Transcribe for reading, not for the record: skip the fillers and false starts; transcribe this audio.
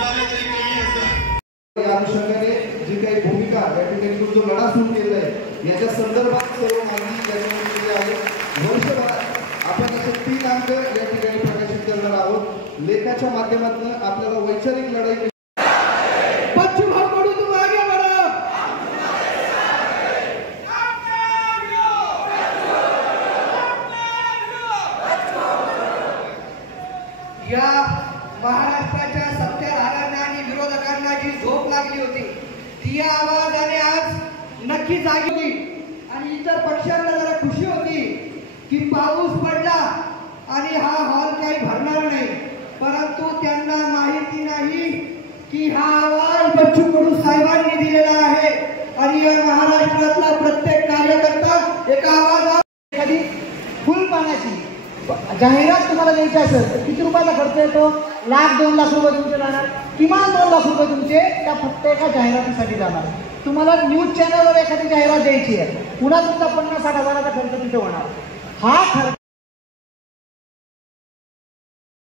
या अनुषंगाने जी काही भूमिका या ठिकाणी जो लढा सुरू केलेला आहे याच्या संदर्भात सर्व माहिती याच्यामध्ये दिली आहे। वर्षभरात आपण असे 3 अंक या ठिकाणी प्रकाशित करणार आहोत। लेखाच्या माध्यमातून आपल्याला वैचारिक लढाई या महाराष्ट्राच्या सत्ताधाऱ्यांना आणि विरोधकांना जी झोप लागली होती ती आवाजाने आज नक्की जागी होती आणि इतर पक्षांना जरा खुशी होती की पाऊस पडला आणि हा हॉल काही भरणार नाही, परंतु त्यांना माहिती नाही की हा आवाज बच्चू कडू साहेबांनी दिलेला आहे आणि या महाराष्ट्रातला प्रत्येक कार्यकर्ता एका आवाजात कधी फुल पाण्याची जाहिरात तुम्हाला द्यायची असेल तर किती रुपयाचा खर्च येतो? 1,00,000-2 लाख रुपये तुमचे जाणार, किमान 2 लाख रुपये तुमचे त्या फक्त एका जाहिरातीसाठी जाणार। तुम्हाला न्यूज चॅनलवर एखादी जाहिरात द्यायची आहे, पुन्हा तुमचा 50-60 हजाराचा खर्च तिथे होणार। हा खर्च